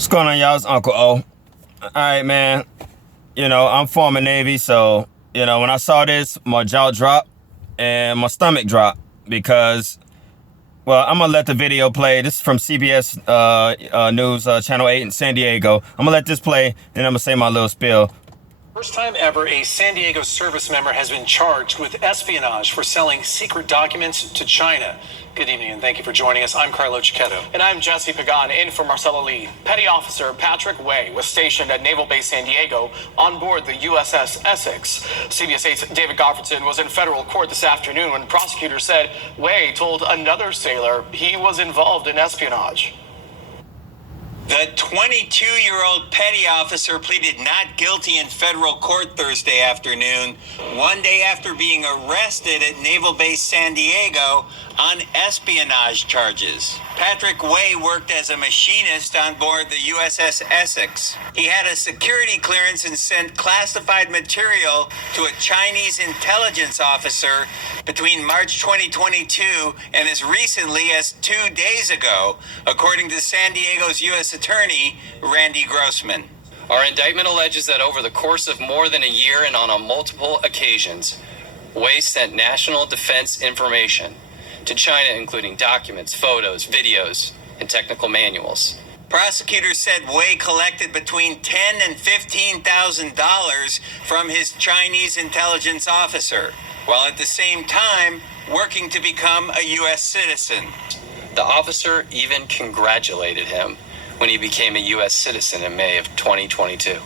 What's going on, y'all? It's Uncle O. All right, man. I'm former Navy, so, when I saw this, my jaw dropped and my stomach dropped because, well, I'm going to let the video play. This is from CBS News, Channel 8 in San Diego. I'm going to let this play, and I'm going to say my little spiel. First time ever, a San Diego service member has been charged with espionage for selling secret documents to China. Good evening, and thank you for joining us. I'm Carlo Cicchetto. And I'm Jesse Pagan, in for Marcella Lee. Petty Officer Patrick Way was stationed at Naval Base San Diego on board the USS Essex. CBS 8's David Goffredson was in federal court this afternoon when prosecutors said Way told another sailor he was involved in espionage. The 22-year-old petty officer pleaded not guilty in federal court Thursday afternoon, one day after being arrested at Naval Base San Diego on espionage charges. Patrick Way worked as a machinist on board the USS Essex. He had a security clearance and sent classified material to a Chinese intelligence officer between March 2022 and as recently as 2 days ago, according to San Diego's U.S. Attorney, Randy Grossman. Our indictment alleges that over the course of more than a year and on multiple occasions, Way sent national defense information to China, including documents, photos, videos, and technical manuals. Prosecutors said Way collected between $10,000 and $15,000 from his Chinese intelligence officer, while at the same time working to become a U.S. citizen. The officer even congratulated him when he became a U.S. citizen in May of 2022.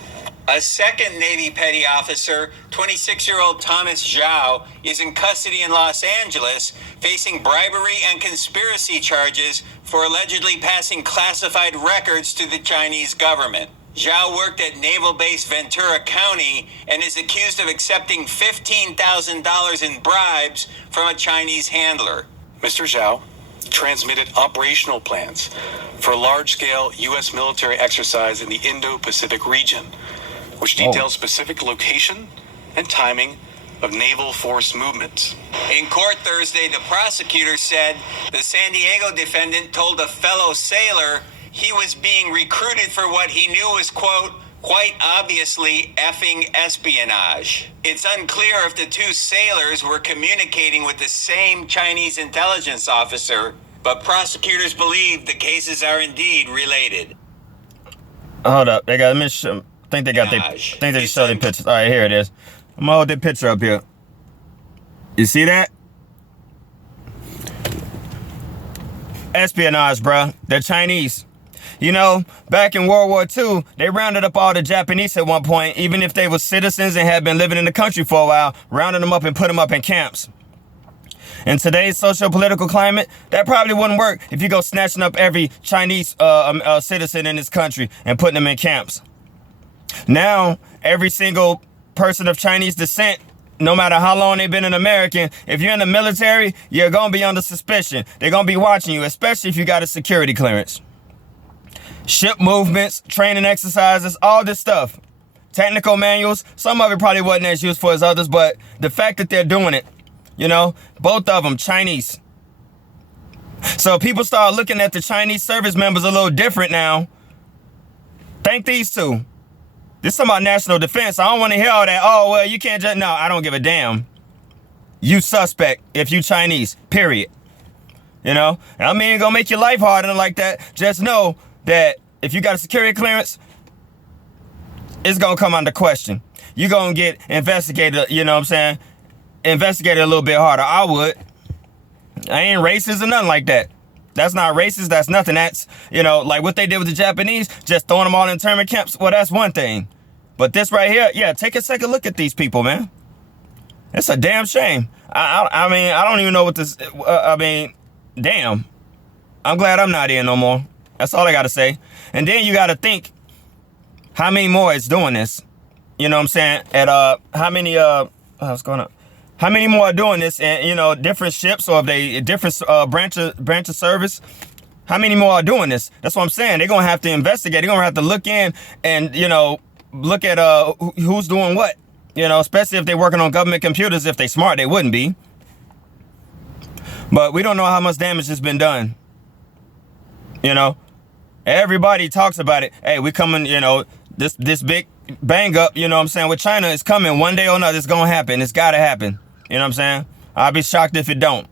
A second Navy petty officer, 26-year-old Thomas Zhao, is in custody in Los Angeles, facing bribery and conspiracy charges for allegedly passing classified records to the Chinese government. Zhao worked at Naval Base Ventura County and is accused of accepting $15,000 in bribes from a Chinese handler. Mr. Zhao transmitted operational plans for a large-scale U.S. military exercise in the Indo-Pacific region, which details specific location and timing of naval force movements. In court Thursday, the prosecutor said the San Diego defendant told a fellow sailor he was being recruited for what he knew was, quote, quite obviously effing espionage. It's unclear if the two sailors were communicating with the same Chinese intelligence officer, but prosecutors believe the cases are indeed related. Hold up. They got I think they just showed their pictures. All right, here it is. I'm gonna hold that picture up here. You see that? Espionage, bruh. They're Chinese. Back in World War II, they rounded up all the Japanese at one point, even if they were citizens and had been living in the country for a while, rounded them up and put them up in camps. In today's socio-political climate, that probably wouldn't work if you go snatching up every Chinese citizen in this country and putting them in camps. Now, every single person of Chinese descent, no matter how long they've been an American, if you're in the military, you're going to be under suspicion. They're going to be watching you, especially if you got a security clearance. Ship movements, training exercises, all this stuff. Technical manuals, some of it probably wasn't as useful as others, but the fact that they're doing it, both of them Chinese. So people start looking at the Chinese service members a little different now. Thank these two. This is about national defense. I don't want to hear all that. Oh, well, you can't just... No, I don't give a damn. You suspect if you Chinese, period. I mean, it's going to make your life harder like that. Just know that if you got a security clearance, it's going to come under question. You're going to get investigated, investigated a little bit harder. I would. I ain't racist or nothing like that. That's not racist. That's nothing. That's, like what they did with the Japanese, just throwing them all in internment camps. Well, that's one thing. But this right here, yeah, take a second look at these people, man. It's a damn shame. I mean, I don't even know what this, damn. I'm glad I'm not in no more. That's all I got to say. And then you got to think how many more is doing this. You know what I'm saying? At, how many, what's going on? How many more are doing this and, different ships or if they different branch of service? How many more are doing this? That's what I'm saying. They're going to have to investigate. They're going to have to look in and, look at who's doing what. Especially if they're working on government computers. If they smart, they wouldn't be. But we don't know how much damage has been done. Everybody talks about it. Hey, we coming, you know, this big bang up, you know what I'm saying, with China is coming one day or another. It's going to happen. It's got to happen. You know what I'm saying? I'll be shocked if it don't.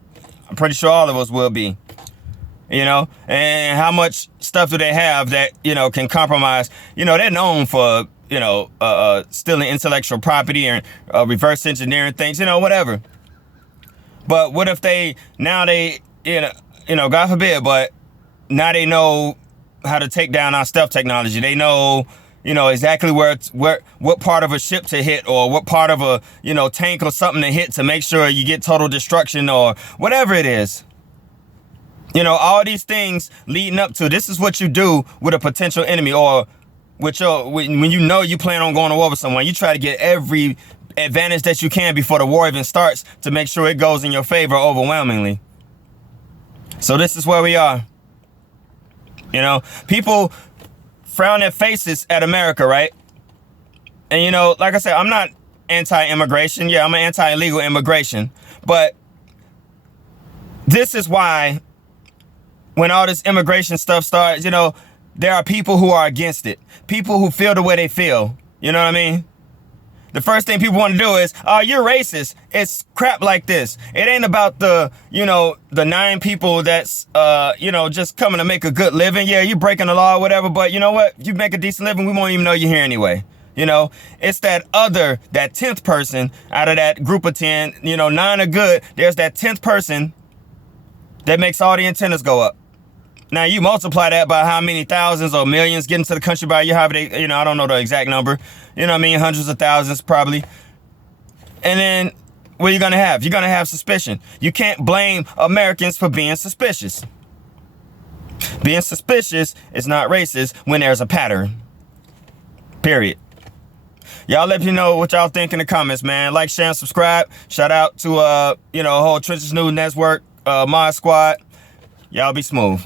I'm pretty sure all of us will be. You know, and how much stuff do they have that, you know, can compromise? You know, they're known for, you know, stealing intellectual property and reverse engineering things, you know, whatever. But what if now they, you know, God forbid, but now they know how to take down our stealth technology. They know, you know, exactly what part of a ship to hit, or what part of a, you know, tank or something to hit to make sure you get total destruction, or whatever it is. You know, all these things leading up to this is what you do with a potential enemy, or when you know you plan on going to war with someone. You try to get every advantage that you can before the war even starts to make sure it goes in your favor overwhelmingly. So this is where we are. You know, people frown their faces at America, right? And, you know, like I said, I'm not anti-immigration. Yeah, I'm an anti-illegal immigration. But this is why when all this immigration stuff starts, you know, there are people who are against it. People who feel the way they feel. You know what I mean? The first thing people want to do is, oh, you're racist. It's crap like this. It ain't about the 9 people that's, you know, just coming to make a good living. Yeah, you're breaking the law or whatever, but you know what? If you make a decent living, we won't even know you're here anyway. You know, it's that 10th person out of that group of 10, you know, 9 are good. There's that 10th person that makes all the antennas go up. Now, you multiply that by how many thousands or millions get into the country by you, however they, you know, I don't know the exact number. You know what I mean? Hundreds of thousands, probably. And then what are you going to have? You're going to have suspicion. You can't blame Americans for being suspicious. Being suspicious is not racist when there's a pattern. Period. Y'all let me know what y'all think in the comments, man. Like, share, and subscribe. Shout out to, you know, whole Trenches News Network, Mod Squad. Y'all be smooth.